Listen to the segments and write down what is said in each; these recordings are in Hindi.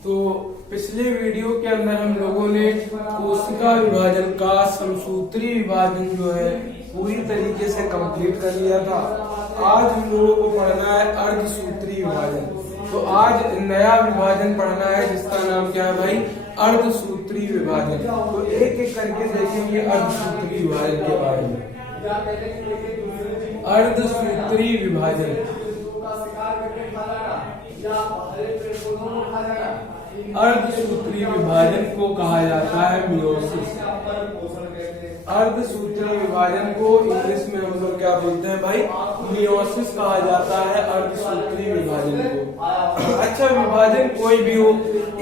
तो पिछले वीडियो के अंदर हम लोगों ने कोशिका विभाजन का समसूत्री विभाजन जो है पूरी तरीके से कंप्लीट कर लिया था। आज हम लोगों को पढ़ना है अर्धसूत्री विभाजन। तो आज नया विभाजन पढ़ना है जिसका नाम क्या है भाई, अर्धसूत्री विभाजन। तो एक एक करके देखेंगे अर्धसूत्री विभाजन के बारे में। अर्धसूत्री विभाजन, अर्धसूत्री विभाजन को कहा जाता है मियोसिस। अर्धसूत्री विभाजन को इंग्लिश में हम लोग क्या बोलते हैं भाई, मियोसिस कहा जाता है अर्धसूत्री विभाजन को। अच्छा, विभाजन कोई भी हो,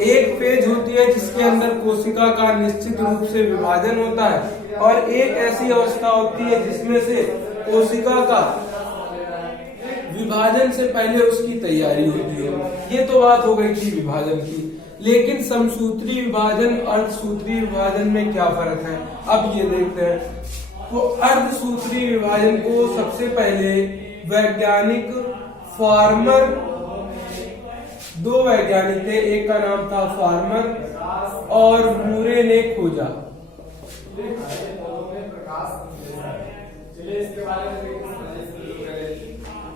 एक फेज होती है जिसके अंदर कोशिका का निश्चित रूप से विभाजन होता है और एक ऐसी अवस्था होती है जिसमें से कोशिका का विभाजन से पहले उसकी तैयारी होती है। ये तो बात हो गई थी विभाजन की, लेकिन समसूत्री विभाजन अर्धसूत्री विभाजन में क्या फर्क है, अब ये देखते हैं। तो अर्धसूत्री विभाजन को सबसे पहले वैज्ञानिक फार्मर, दो वैज्ञानिक थे, एक का नाम था फार्मर और मूरे ने खोजा।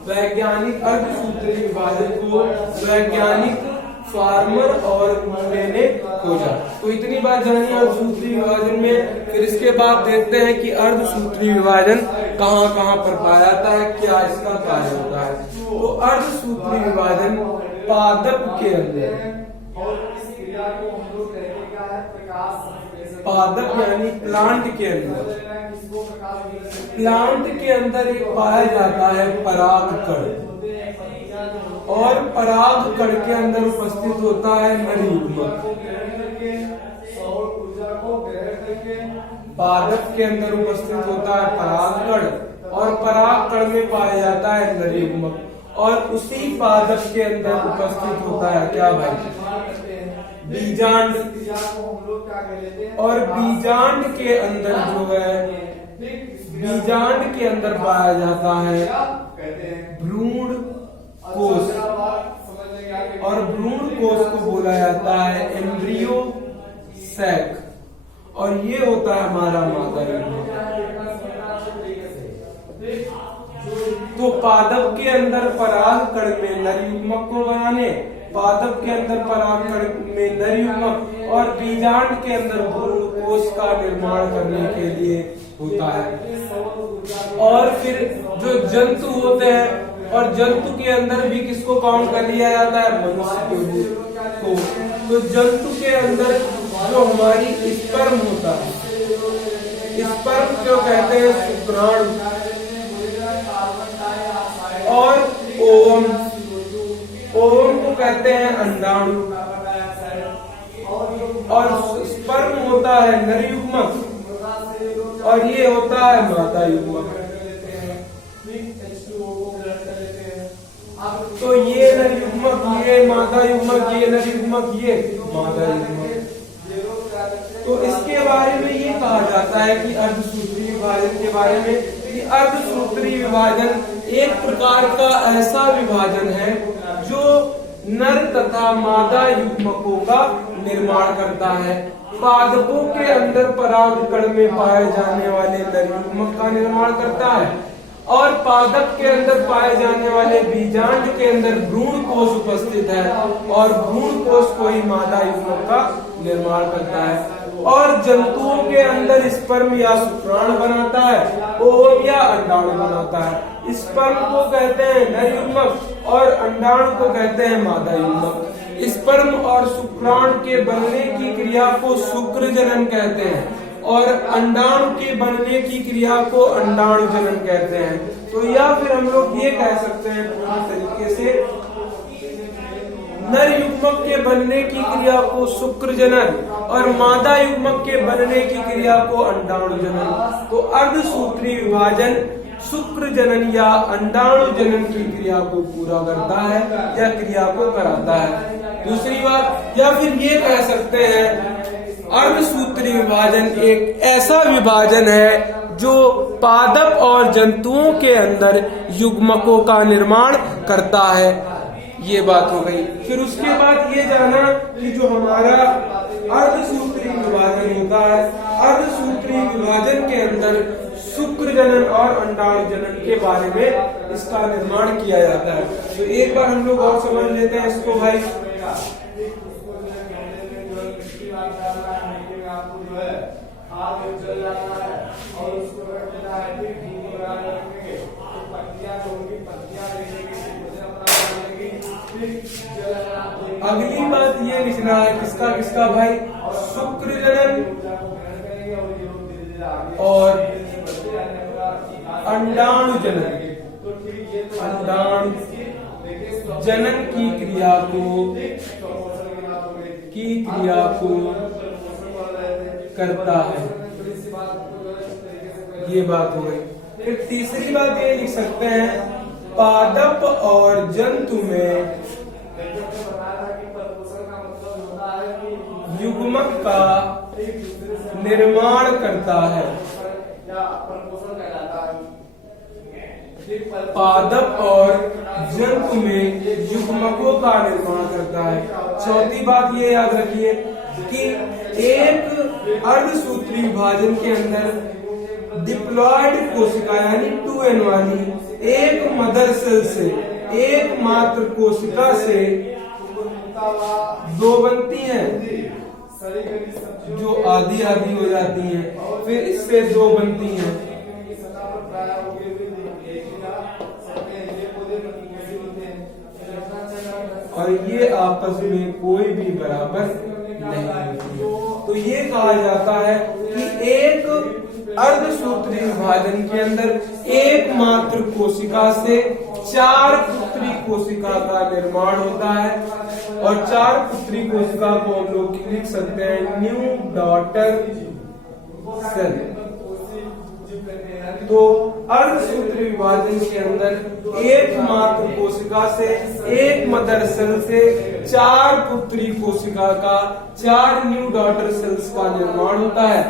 वैज्ञानिक अर्धसूत्री विभाजन को वैज्ञानिक फार्मर और मूरे ने खोजा। तो इतनी बात जानिए अर्धसूत्री विभाजन में। फिर इसके बाद देखते हैं कि अर्धसूत्री विभाजन कहाँ कहाँ पर पाया जाता है, क्या इसका कार्य होता है। तो अर्धसूत्री विभाजन पादप के अंदर, पादप यानी प्लांट के अंदर, प्लांट के अंदर एक पाया जाता है परागकण, और परागकण के अंदर उपस्थित होता है नर युग्मक। पादप के अंदर उपस्थित होता है परागकण और परागकण में पाया जाता है नर युग्मक, और उसी पादप के अंदर उपस्थित होता है क्या भाई, बीजांड। और बीजांड के अंदर जो है, बीजांड के अंदर पाया जाता है भ्रूण कोश, और भ्रूण कोश को बोला जाता है एम्ब्रियो सैक, और ये होता है हमारा मादा युग्मक। तो पादप के अंदर परागकण में नर युग्मक को बनाने, पादप के अंदर परागकण में नर युग्मक और बीजांड के अंदर भ्रूण कोश का निर्माण करने के लिए होता है। और फिर जो जंतु होते हैं, और जंतु के अंदर भी किसको काउंट कर लिया जाता है, मनुष्य को। तो जंतु के अंदर जो हमारी स्पर्म होता है, स्पर्म क्यों कहते हैं शुक्राणु, और ओवम, ओवम को कहते हैं अंडाणु, और स्पर्म होता है नर युग्मक और ये होता है मादा युग्मक। तो ये नर युग्मक, ये मादा युग्मक, ये नर युग्मक, ये मादा युग्मक। तो इसके बारे में ये कहा जाता है कि अर्धसूत्री विभाजन के बारे में कि अर्धसूत्री विभाजन एक प्रकार का ऐसा विभाजन है जो नर तथा मादा युग्मकों का निर्माण करता है। पादपों के अंदर परागकण में पाए जाने वाले नर युग्मक का निर्माण करता है, और पादप के अंदर पाए जाने वाले बीजांड के अंदर भ्रूण कोश उपस्थित है, और भ्रूण कोश को ही मादा युग्मक का निर्माण करता है। और जंतुओं के अंदर स्पर्म या शुक्राणु बनाता है, ओवम या अंडाणु बनाता है। स्पर्म को कहते हैं नर युग्मक और अंडाणु को कहते हैं मादा युग्मक। स्पर्म और शुक्राणु के बनने की क्रिया को शुक्र जनन कहते हैं, और अंडाणु के बनने की क्रिया को अंडाणु जनन कहते हैं। तो या फिर हम लोग ये कह सकते हैं पूरी तरीके से, नर युग्मक के बनने की क्रिया को शुक्र जनन और मादा युग्मक के बनने की क्रिया को अंडाणु जनन। तो अर्धसूत्री विभाजन शुक्र जनन या अंडाणु जनन की क्रिया को पूरा करता है या क्रिया को कराता है। दूसरी बात, या फिर ये कह सकते हैं अर्धसूत्री विभाजन एक ऐसा विभाजन है जो पादप और जंतुओं के अंदर युग्मकों का निर्माण करता है। ये बात हो गई। फिर उसके बाद ये जाना कि जो हमारा अर्धसूत्रीय विभाजन होता है, अर्धसूत्रीय विभाजन के अंदर शुक्र जनन और अंडाणु जनन के बारे में इसका निर्माण किया जाता है। तो एक बार हम लोग और समझ लेते हैं इसको भाई। अगली बात ये लिखना है किसका किसका भाई, शुक्र जनन और अंडाणु जनन। अंडाणु जनन की क्रिया को करता है, ये बात हो गई। फिर तीसरी बात ये लिख सकते हैं, पादप और जंतु में युग्मक का निर्माण करता है। पादप और जंतु में युग्मकों का निर्माण करता है। चौथी बात ये याद रखिए कि एक अर्धसूत्री विभाजन के अंदर डिप्लॉयड कोशिका यानी 2n वाली एक मदर सेल से, एक मात्र कोशिका से दो बनती हैं जो आधी आधी हो जाती हैं, फिर इससे दो बनती हैं। और ये आपस में कोई भी बराबर नहीं होती है। तो ये कहा जाता है कि एक अर्धसूत्री विभाजन के अंदर एक मात्र कोशिका से 4 पुत्री कोशिका का निर्माण होता है, और 4 पुत्री कोशिका को हम लोग लिख सकते हैं न्यू डॉटर सेल। तो अर्धसूत्री विभाजन के अंदर एक मात्र कोशिका से, एक मदर सेल से 4 पुत्री कोशिका का, 4 न्यू डॉटर सेल्स का निर्माण होता है,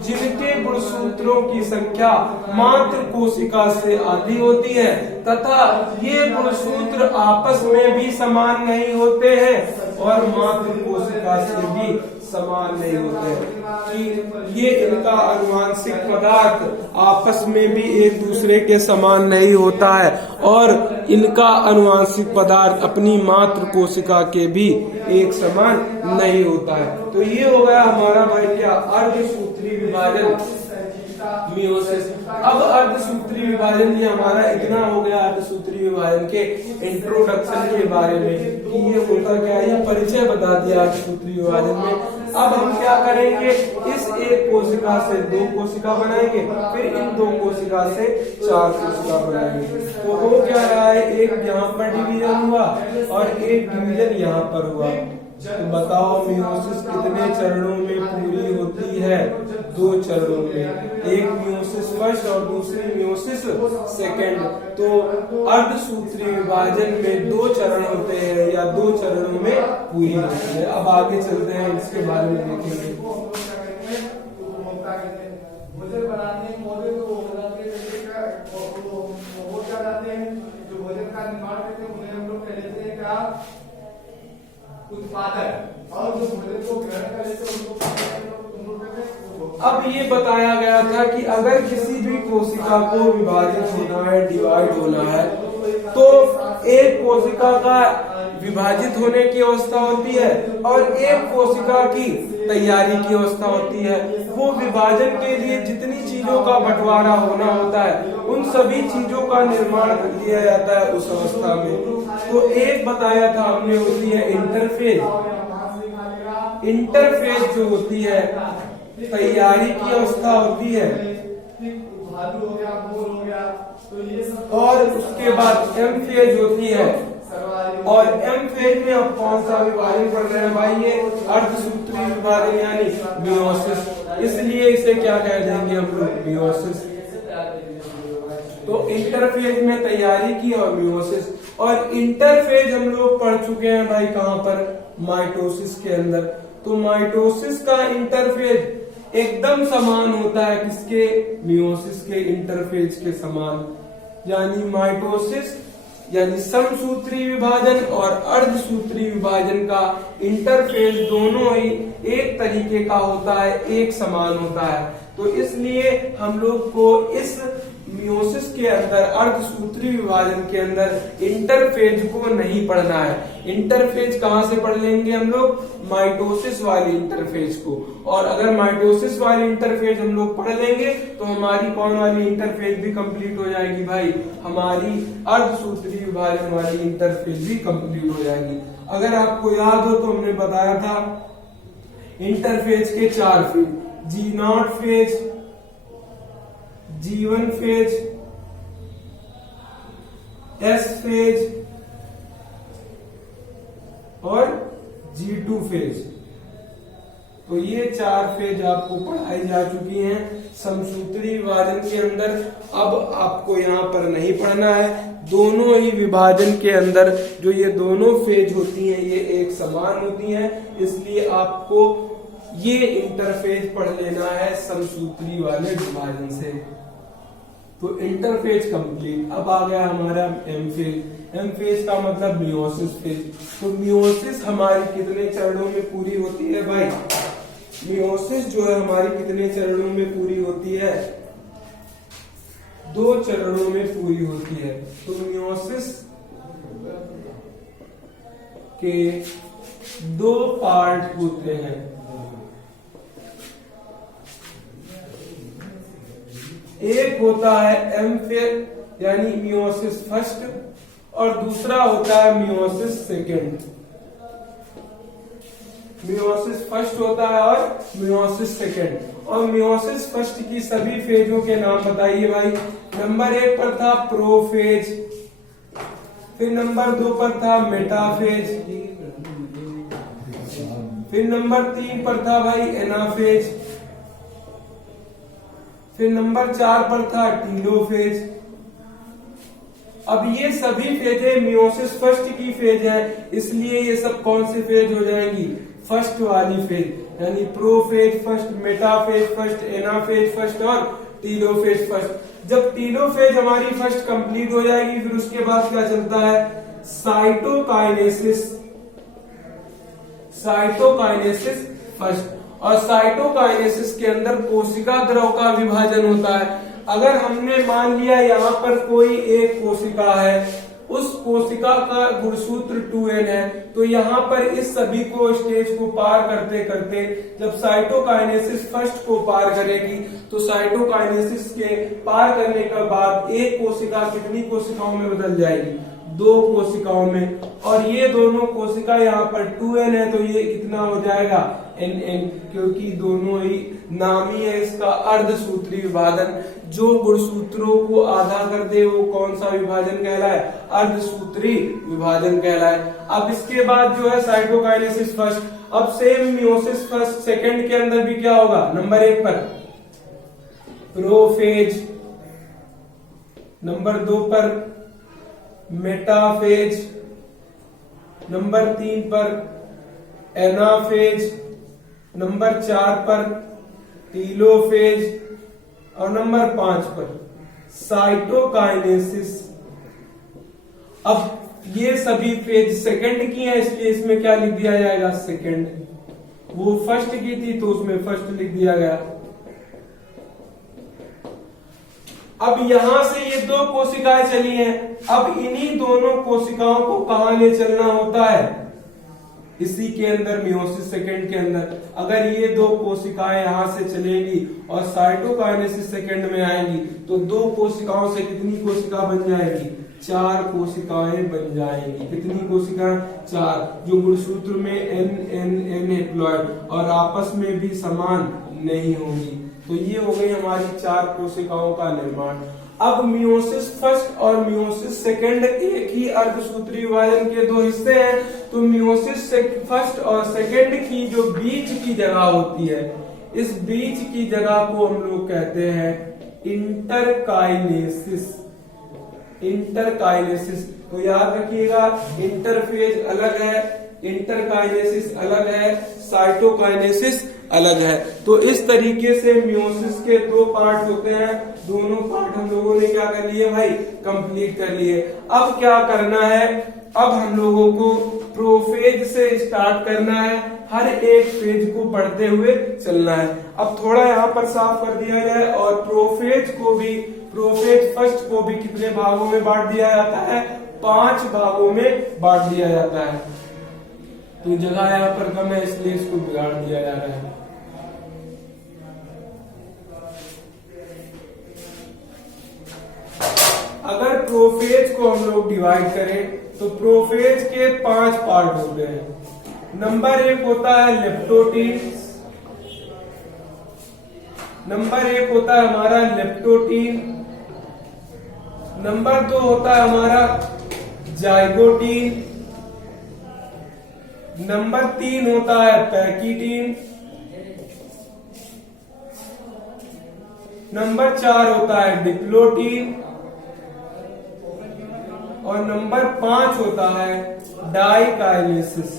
जिनके गुणसूत्रों की संख्या मात्र कोशिका से आधी होती है, तथा ये गुणसूत्र आपस में भी समान नहीं होते हैं और मात्र कोशिका से भी समान नहीं होते हैं, कि ये इनका अनुवांशिक पदार्थ आपस में भी एक दूसरे के समान नहीं होता है, और इनका अनुवांशिक पदार्थ अपनी मात्र कोशिका के भी एक समान नहीं होता है। तो ये हो गया हमारा भाई क्या, अर्धसूत्री विभाजन, मियोसिस। अब अर्धसूत्री विभाजन ये हमारा इतना हो गया अर्धसूत्री विभाजन के इंट्रोडक्शन के बारे में कि ये होता क्या है, ये परिचय बता दिया अर्धसूत्री विभाजन में। अब हम क्या करेंगे, इस एक कोशिका से 2 कोशिका बनाएंगे, फिर इन 2 कोशिका से 4 कोशिका बनाएंगे। तो हो क्या रहा है, एक यहाँ पर डिवीजन हुआ और एक डिवीजन यहाँ पर हुआ। तो बताओ मियोसिस कितने चरणों में पूरी होती है, 2 चरणों में, एक मियोसिस फर्स्ट और दूसरी मियोसिस सेकंड। तो अर्धसूत्री विभाजन में 2 चरण होते हैं या 2 चरणों में पूरी होती है। अब आगे चलते हैं, इसके बारे में देखेंगे। और जो भोजन को ग्रहण कर लेते हैं उनको। अब ये बताया गया था कि अगर किसी भी कोशिका को विभाजित होना है, डिवाइड होना है, तो एक कोशिका का विभाजित होने की अवस्था होती है और एक कोशिका की तैयारी की अवस्था होती है। वो विभाजन के लिए जितनी चीजों का बंटवारा होना होता है, उन सभी चीजों का निर्माण कर दिया जाता है उस अवस्था में। तो एक बताया था हमने, होती है इंटरफेज। इंटरफेज जो होती है तैयारी की अवस्था होती है, और उसके बाद एम फेज होती है। और एम फेज में अब कौन सा विभाजन पढ़ रहे हैं भाई, ये अर्धसूत्री विभाजन यानी मियोसिस, इसलिए इसे क्या कह देंगे हम लोग, मियोसिस। तो इंटरफेज में तैयारी की और मियोसिस, और इंटरफेज हम लोग पढ़ चुके हैं भाई कहाँ पर, माइटोसिस के अंदर। तो माइटोसिस का इंटरफेज एकदम समान होता है किसके, मियोसिस के इंटरफेज के समान। यानी माइटोसिस यानी समसूत्री विभाजन और अर्धसूत्री विभाजन का इंटरफेस दोनों ही एक तरीके का होता है, एक समान होता है। तो इसलिए हम लोग को इस मियोसिस के अंदर, अर्धसूत्री विभाजन के अंदर इंटरफेज को नहीं पढ़ना है। इंटरफेज कहाँ से पढ़ लेंगे हम लोग? माइटोसिस वाली इंटरफेज को। और अगर माइटोसिस वाली इंटरफेज हम लोग पढ़ लेंगे तो हमारी कौन वाली इंटरफेज भी कंप्लीट हो जाएगी भाई? हमारी अर्धसूत्री विभाजन वाली इंटरफेज भी कंप्लीट हो जाएगी। अगर आपको याद हो तो हमने बताया था इंटरफेज के 4 phase, G0 phase, G1 phase, S phase और G2 फेज। तो ये 4 फेज आपको पढ़ाई जा चुकी हैं समसूत्री विभाजन के अंदर। अब आपको यहाँ पर नहीं पढ़ना है। दोनों ही विभाजन के अंदर जो ये दोनों फेज होती हैं ये एक समान होती हैं, इसलिए आपको ये इंटरफेज पढ़ लेना है समसूत्री वाले विभाजन से। तो इंटरफेज कंप्लीट। अब आ गया हमारा एम फेज। एम फेज का मतलब मियोसिस फेज। तो मियोसिस हमारी कितने चरणों में पूरी होती है भाई? मियोसिस जो है हमारी कितने चरणों में पूरी होती है? 2 चरणों में पूरी होती है। तो मियोसिस के 2 पार्ट होते हैं। एक होता है एम फेज यानी मियोसिस फर्स्ट और दूसरा होता है मियोसिस सेकेंड। मियोसिस फर्स्ट होता है और मियोसिस सेकेंड। और मियोसिस फर्स्ट की सभी फेजों के नाम बताइए भाई। नंबर 1 पर था प्रोफेज, फिर नंबर 2 पर था मेटाफेज, फिर नंबर 3 पर था भाई एनाफेज, फिर नंबर 4 पर था टीलोफेज। अब ये सभी फेजें मियोसिस फर्स्ट की फेज है, इसलिए ये सब कौन से फेज हो जाएंगी? फर्स्ट वाली फेज, यानी prophase first, metaphase first, anaphase first और टीलोफेज फर्स्ट। जब टीलोफेज हमारी फर्स्ट कंप्लीट हो जाएगी फिर उसके बाद क्या चलता है? साइटोकाइनेसिस। Cytokinesis first. और साइटोकाइनेसिस के अंदर कोशिका द्रव का विभाजन होता है। अगर हमने मान लिया यहाँ पर कोई एक कोशिका है, उस कोशिका का गुणसूत्र 2n है, तो यहाँ पर इस सभी को स्टेज को पार करते करते जब साइटोकाइनेसिस फर्स्ट को पार करेगी तो साइटोकाइनेसिस के पार करने के बाद एक कोशिका कितनी कोशिकाओं में बदल जाएगी? 2 कोशिकाओं में। और ये दोनों कोशिका यहाँ पर 2n है तो ये कितना हो जाएगा? nn, क्योंकि दोनों ही नाम ही है इसका अर्धसूत्री विभाजन। जो गुणसूत्रों को आधा कर दे वो कौन सा विभाजन कहलाए? अर्धसूत्री विभाजन कहलाए। अब इसके बाद जो है साइटोकाइनेसिस फर्स्ट। अब सेम मियोसिस फर्स्ट सेकंड के अंदर भी क्या होगा? नंबर 1 पर प्रोफेज, नंबर 2 पर मेटाफेज, नंबर 3 पर एनाफेज, नंबर 4 पर टीलोफेज और नंबर 5 पर साइटोकाइनेसिस। अब ये सभी फेज सेकंड की हैं, इसलिए इसमें क्या लिख दिया जाएगा? सेकंड। वो फर्स्ट की थी तो उसमें फर्स्ट लिख दिया गया। अब यहां से ये 2 कोशिकाएं चली हैं। अब इन्हीं दोनों कोशिकाओं को कहां ले चलना होता है? इसी के अंदर मियोसिस सेकंड के अंदर। अगर ये 2 कोशिकाएं यहां से चलेंगी और साइटोकाइनेसिस सेकंड में आएंगी तो 2 कोशिकाओं से कितनी कोशिका बन जाएगी? 4 कोशिकाएं बन जाएंगी। कितनी कोशिकाएं? 4, जो गुणसूत्र में n हैप्लॉइड और आपस में भी समान नहीं होंगी। तो ये हो गई हमारी 4 कोशिकाओं का निर्माण। अब मियोसिस फर्स्ट और मियोसिस सेकंड एक ही अर्धसूत्री विभाजन के 2 हिस्से हैं। तो मियोसिस फर्स्ट और सेकंड की जो बीच की जगह होती है, इस बीच की जगह को हम लोग कहते हैं इंटरकाइनेसिस। इंटरकाइनेसिस। तो याद रखिएगा, इंटरफेज अलग है, इंटरकाइनेसिस अलग है, साइटोकाइनेसिस अलग है। तो इस तरीके से मियोसिस के 2 पार्ट होते हैं, दोनों पार्ट हम लोगों ने क्या कर लिए भाई, कंप्लीट कर लिए। अब क्या करना है, अब हम लोगों को प्रोफेज से स्टार्ट करना है, हर एक फेज को पढ़ते हुए चलना है। अब थोड़ा यहाँ पर साफ कर दिया जाए, और प्रोफेज फर्स्ट को भी कितने भागों में बांट दिया जाता है, 5 भागों में बांट दिया जाता है। तो जगह यहाँ पर कम है इसलिए इसको बिगाड़ दिया जा रहा है। अगर प्रोफेज को हम लोग डिवाइड करें तो प्रोफेज के 5 पार्ट होते हैं। नंबर 1 होता है लेप्टोटीन, नंबर 1 होता है हमारा लेप्टोटीन, नंबर 2 होता है हमारा जाइगोटीन, नंबर 3 होता है पैकीटीन, नंबर 4 होता है डिप्लोटीन, और नंबर 5 होता है डाइकाइनेसिस।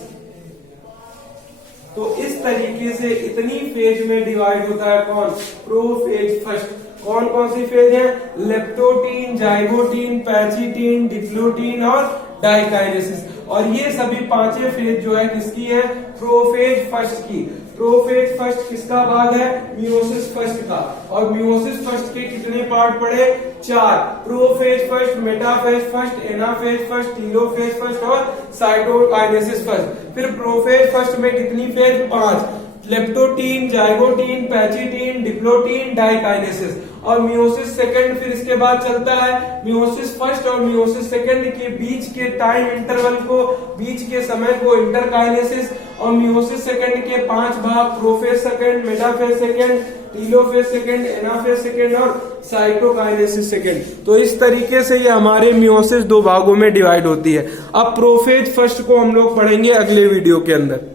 तो इस तरीके से इतनी फेज में डिवाइड होता है कौन, प्रोफेज फर्स्ट। कौन कौन सी फेज है, लेप्टोटीन, जाइगोटीन, पैचीटीन, डिप्लोटीन और डाइकाइनेसिस। और ये सभी 5 फेज जो है किसकी है, प्रोफेज फर्स्ट की। प्रोफेज फर्स्ट किसका भाग है, मियोसिस फर्स्ट का। और मियोसिस फर्स्ट के कितने पार्ट पड़े, 4, prophase first, metaphase first, anaphase first, telophase first और साइटोकाइनेसिस फर्स्ट। फिर प्रोफेज फर्स्ट में कितनी phase, 5, leptotene, zygotene, pachytene, diplotene, diakinesis. और मियोसिस सेकंड फिर इसके बाद चलता है। मियोसिस फर्स्ट और मियोसिस सेकंड के बीच के टाइम इंटरवल को, बीच के समय को इंटरकाइनेसिस। और मियोसिस सेकंड के 5 भाग, prophase second, metaphase second, telophase second, anaphase second और साइटोकाइनेसिस सेकंड। तो इस तरीके से ये हमारे मियोसिस 2 भागों में डिवाइड होती है। अब प्रोफेज फर्स्ट को हम लोग पढ़ेंगे अगले वीडियो के अंदर।